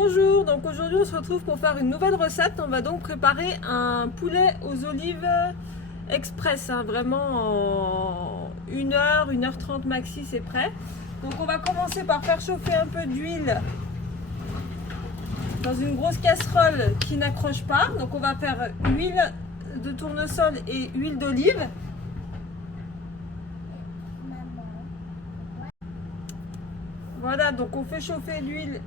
Bonjour, donc aujourd'hui on se retrouve pour faire une nouvelle recette. On va donc préparer un poulet aux olives express, vraiment en 1 heure, 1 h 30 maxi, c'est prêt. Donc on va commencer par faire chauffer un peu d'huile dans une grosse casserole qui n'accroche pas. Donc on va faire huile de tournesol et huile d'olive. Voilà, donc on fait chauffer l'huile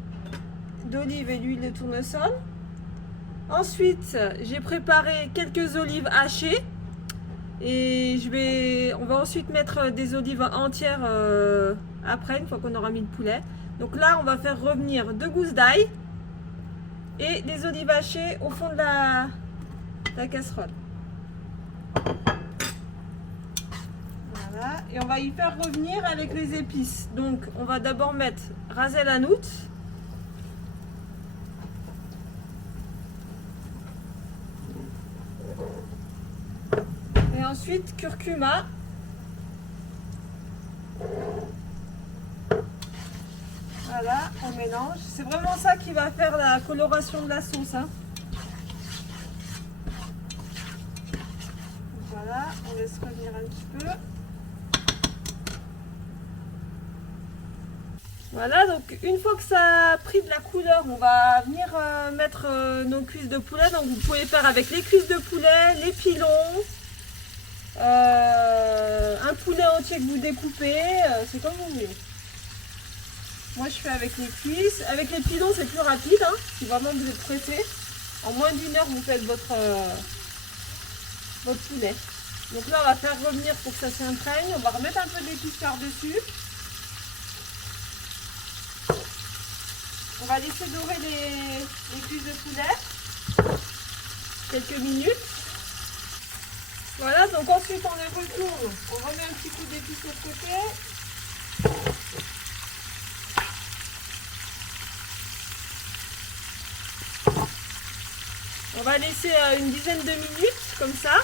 d'olive et l'huile de tournesol. Ensuite, j'ai préparé quelques olives hachées et on va ensuite mettre des olives entières après, une fois qu'on aura mis le poulet. Donc là, on va faire revenir 2 gousses d'ail et des olives hachées au fond de la casserole. Voilà, et on va y faire revenir avec les épices. Donc, on va d'abord mettre ras el hanout. Et ensuite curcuma. Voilà, on mélange. C'est vraiment ça qui va faire la coloration de la sauce. Voilà, on laisse revenir un petit peu. Voilà, donc une fois que ça a pris de la couleur, on va venir mettre nos cuisses de poulet. Donc vous pouvez faire avec les cuisses de poulet, les pilons, un poulet entier que vous découpez, c'est comme vous voulez. Moi je fais avec les cuisses. Avec les pilons c'est plus rapide, si vraiment vous êtes pressé. En moins d'1 heure vous faites votre poulet. Donc là on va faire revenir pour que ça s'imprègne. On va remettre un peu d'épices par-dessus. On va laisser dorer les cuisses de poulet quelques minutes. Voilà, donc ensuite on les retourne, on remet un petit coup d'épices de côté. On va laisser une dizaine de minutes comme ça.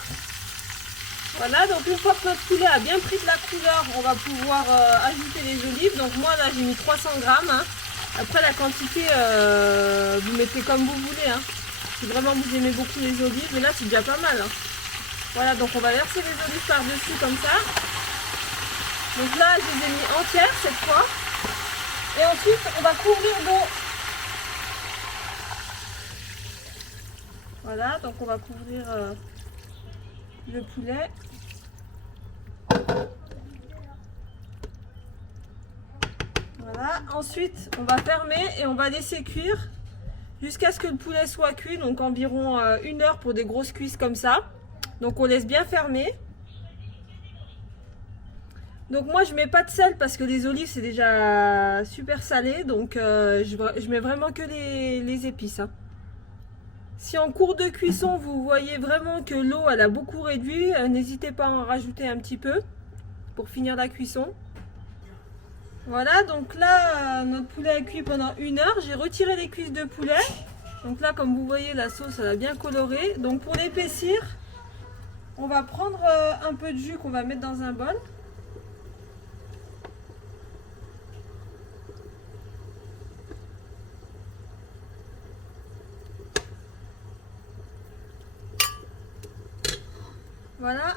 Voilà, donc une fois que notre poulet a bien pris de la couleur, on va pouvoir ajouter les olives. Donc moi là j'ai mis 300 grammes. Après la quantité, vous mettez comme vous voulez. Si vraiment vous aimez beaucoup les olives, mais là c'est déjà pas mal. Voilà, donc on va verser les olives par-dessus comme ça. Donc là je les ai mis entières cette fois. Et ensuite on va couvrir d'eau. Voilà, donc on va couvrir le poulet. Voilà, ensuite on va fermer et on va laisser cuire jusqu'à ce que le poulet soit cuit, donc environ 1 heure pour des grosses cuisses comme ça. Donc on laisse bien fermer. Donc moi je mets pas de sel parce que les olives c'est déjà super salé, donc je mets vraiment que les épices. Si en cours de cuisson vous voyez vraiment que l'eau elle a beaucoup réduit, n'hésitez pas à en rajouter un petit peu pour finir la cuisson. Voilà, donc là notre poulet a cuit pendant 1 heure. J'ai retiré les cuisses de poulet. Donc là comme vous voyez la sauce elle a bien coloré. Donc pour l'épaissir, on va prendre un peu de jus qu'on va mettre dans un bol. Voilà.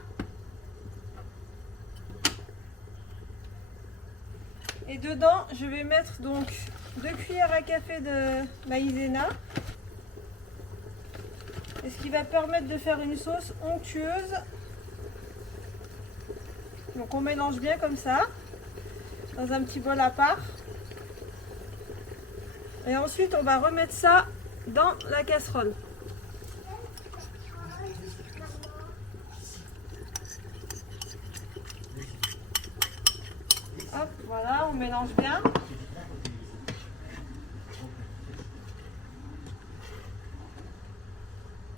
Et dedans, je vais mettre donc 2 cuillères à café de maïzena. Et ce qui va permettre de faire une sauce onctueuse. Donc on mélange bien comme ça, dans un petit bol à part. Et ensuite, on va remettre ça dans la casserole. Hop, voilà, on mélange bien.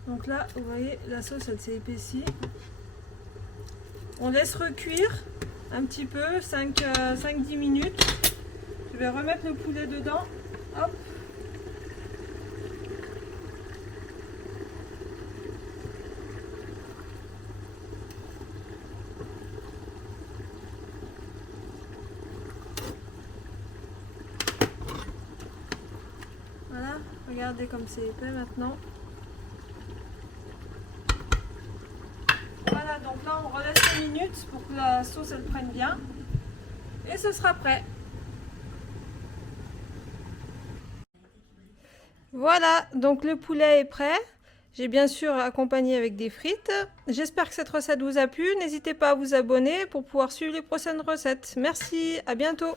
Donc là, vous voyez, la sauce, elle s'est épaissie. On laisse recuire un petit peu, 5-10 minutes. Je vais remettre le poulet dedans. Hop. Voilà. Regardez comme c'est épais maintenant. Voilà, donc là on relaisse 5 minutes pour que la sauce elle prenne bien. Et ce sera prêt. Voilà, donc le poulet est prêt. J'ai bien sûr accompagné avec des frites. J'espère que cette recette vous a plu. N'hésitez pas à vous abonner pour pouvoir suivre les prochaines recettes. Merci, à bientôt.